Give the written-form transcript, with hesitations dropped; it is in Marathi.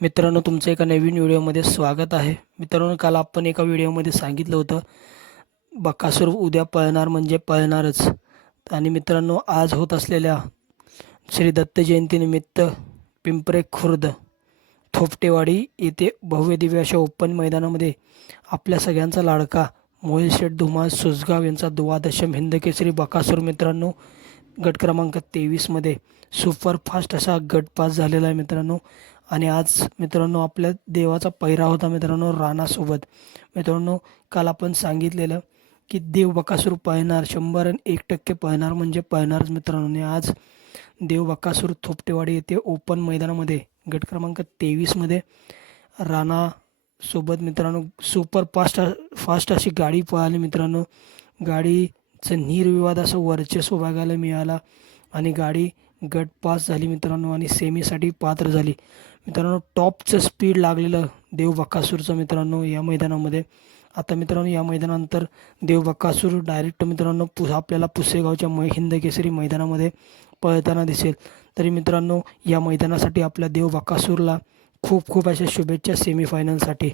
मित्रांनो, तुमचं एका नवीन व्हिडिओमध्ये स्वागत आहे. मित्रांनो, काल आपण एका व्हिडिओमध्ये सांगितलं होतं बकासूर उद्या पळणार म्हणजे पळणारच. आणि मित्रांनो, आज होत असलेल्या श्री दत्त जयंतीनिमित्त पिंपरे खुर्द थोपटेवाडी येथे भव्य दिव्य अशा ओपन मैदानामध्ये आपल्या सगळ्यांचा लाडका मोहिल शेठ धुमाळ सुसगाव यांचा द्वादशम हिंदकेसरी बकासूर मित्रांनो गट क्रमांक 23मध्ये सुपरफास्ट असा गट पास झालेला आहे मित्रांनो. आणि आज मित्रांनो आपल्या देवाचा पैरा होता मित्रांनो राणासोबत. मित्रांनो, काल आपण सांगितलेलं की देव बकासूर पळणार 100% पळणार म्हणजे पळणारच मित्रांनो. आणि आज देव बकासूर थोपटेवाडी येथे ओपन मैदानामध्ये गट क्रमांक 23मध्ये राणासोबत मित्रांनो फास्ट अशी गाडी पळाली मित्रांनो. गाडीचं निर्विवाद असं वर्चस्व बघायला मिळाला आणि गाडी गट पास झाली मित्रांनो आणि सेमीसाठी पात्र झाली मित्रांनो. टॉपचं स्पीड लागलेलं देव बकासूरचं मित्रांनो या मैदानामध्ये. आता मित्रांनो या मैदानानंतर देव बकासूर डायरेक्ट मित्रांनो आपल्याला पुसेगावच्या हिंदकेसरी मैदानामध्ये पळताना दिसेल. तरी मित्रांनो या मैदानासाठी आपल्या देव बकासूरला खूप खूप अशा शुभेच्छा सेमीफायनलसाठी.